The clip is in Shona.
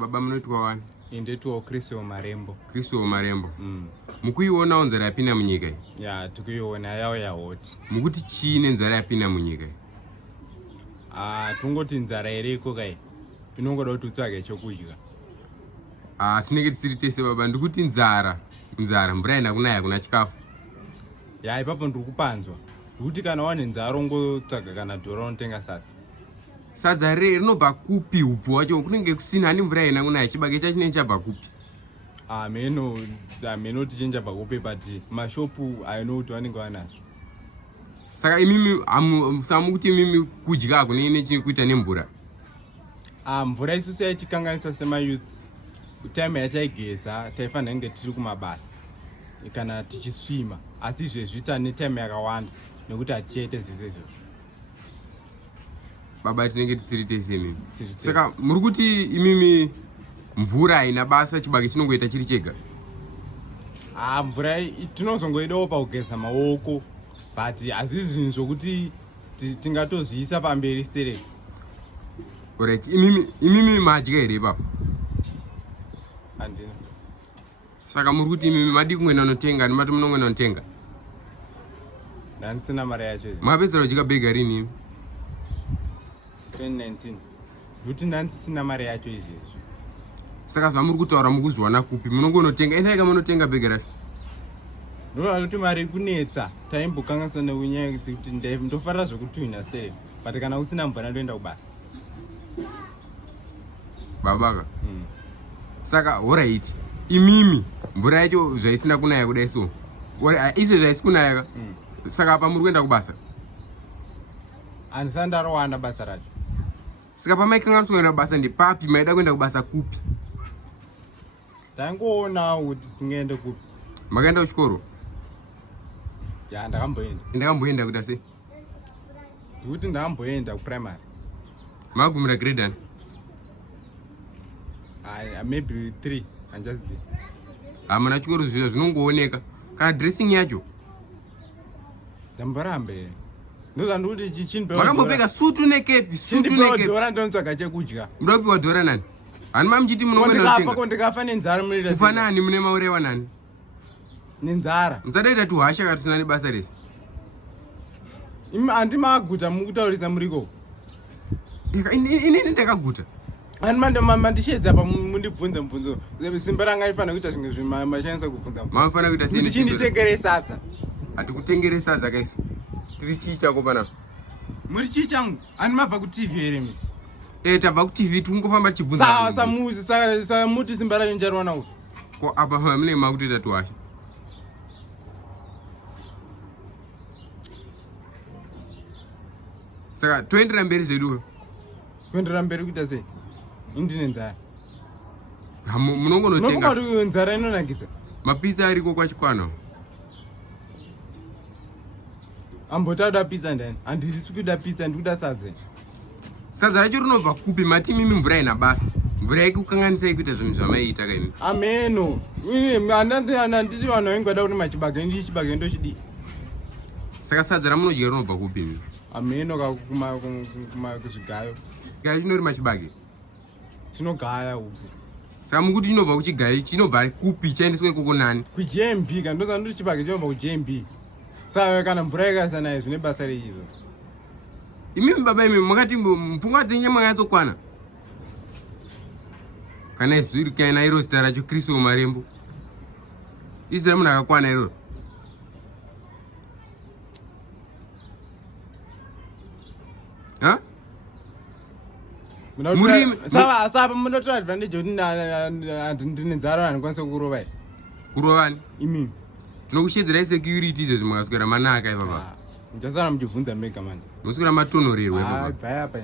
Baba munotwa wani? Ndetwa Chris Marembo. Chris Marembo. Mukuiona nzara yapinda munyika iyi? Ya, tikuiona yawo yahoti. Mukuti chii nzara yapinda munyika iyi? Tungoti nzara iriko kai. Tinongoda kuti utsvage chokudya. Tinenge tisiri tese baba, ndikuti nzara mvura ina kunaya kuna chikafu. Ya, ipapo ndiri kupanzwa. Ndikuti kana wane nzara ungotsvaga kana dhora unotenga sadza. Sadza rinobva kupi upfu wacho? Kunenge kusina hani mvura ina kunaya, chibage chacho chinenge chabva kupi? Meno tichinja bva kupi pati mashopu aino kuti vanenge vanazvo. Saka imimi samukuti imimi kudya hakuna nechekuita nemvura. Mvura isusu yatikanganisa semayouths. Time yataigeza taifanira kunge tiri kumabasa kana tichiswima, asi izvezvi tane time yakawanda nekuti hatichaite zvese izvozvo. Baba tinenge tisiri tese imimi. Saka muri kuti imimi mvura haina basa, chibage chinongoita chiri chega? Mvura tinozongoidawo pakugeza maoko, but hazvisi zvinhu zvokuti tingatozviisa pamberi stereki. Alright, imimi madya here ipapo? Handina. Saka muri kuti imimi madi kungoenda unotenga, nimati munongoenda unotenga? Handisina mari yacho. Makapedzera kudya bhega rini imi? 2019. Ndokuti handisina mari yacho izvezvi. Saka zvamuri kutaura mukuzwana kupi? Munongonotenga, endai munotenga bhega racho. Ndova kuti mari kunetsa, taimbokanganisa nenyaya yekuti ndofarira zvokutwina stereki, but kana usina mvura ndoenda kubasa. Babaka. Saka alright, imimi mvura yacho zvaisina kunaya kudai so. Izvo zvaisi kunaya ka? Saka apa muri kuenda kubasa? Handisati ndarowana basa racho. Saka pamaikanganiswa kuenda kubasa ndepapi? Maida kuenda kubasa kupi? Taingoona kuti tingaende kupi. Makaenda kuchikoro? Ya, ndakamboenda. Ndakamboenda kuita sei? Ndikuti ndakamboenda kuprimary. Makagumira grade ani? Maybe 3, handizivi. Hamuna chikoro zvizvo zvinongooneka. Kana dressing yacho? Ndamborambe. Ndozvandikuti chichindipa. Makambopfeka sutu nekepi, sutu nekepi. Dhora ndonotsvaga chekudya. Muda kupiwa dhora nani? Hani mamuchiti munongoenda kutenga? Ndikafa nenzara munirira. Kufanani mune maurewa nani? Nenzara. Musadaita tuhasha katusina nebasa rese. Handimaguta mukutaurisa muriko. Inini ndakaguta. Mandishedza pa mundibvunze mubvunzo. Simba ranga ifanira kuita zvimwe zvimashandisa kubvunza. Mafana kuita sei? Tichinditengere sadza. Hatikutengere sadza kaisi. Tiri chii chako panapa? Muri chii changu? Mabva ku-TV here mi? Tabva ku-TV tungofamba tichibvunza. Saka muti simba racho ndichariwana uku. Ko apa mune makutoita tuhasha. Saka toendera mberi zvedu. Kuendera mberi kuita sei? Indine nzara. Munongonotenga. Nokuma nzara inonakidza. Mapizza ariko kwachikwana. Ambotada pizza ndani. Handisi kuda pizza, ndikuda sadza. Sadza racho rinobva kupi? Mati mimi mvura ina basi. Mvura ikukanganisai kuita zvinhu zvamaiita kaini. Ameno. Handiti vanhu vaingada kuti machibage ndichibage ndochidi. Saka sadza ramunodya rinobva kupi mimi? Ameno kuzvigayo. Gayo chinori machibage? Chinogaya uku. Saka mukuti chinobva kuchigayo, chinobva kupi chaendeswa ikoko nani? Ku-JMB, kana ndozvandoti chibage chinobva ku-JMB. Saka kana mvura ikaisa nayo zvine basa reizvo. Imimi baba imimi makati mpfungwa dzenyama yatsokwana. Kana izviri kaina iro zita racho Chris Marembo. Izira munhu akakwana iroro. Ha? Saka munotora advantage kuti ndine nzara handikwanisa kurovai. Kurovani? Imimi. Tinokushedzera security izvo zvimwe makaswera manaka ipapa. Muchasara muchibvunza mega mani. Muswera matonhorerwa ipapa. Bhaya apa.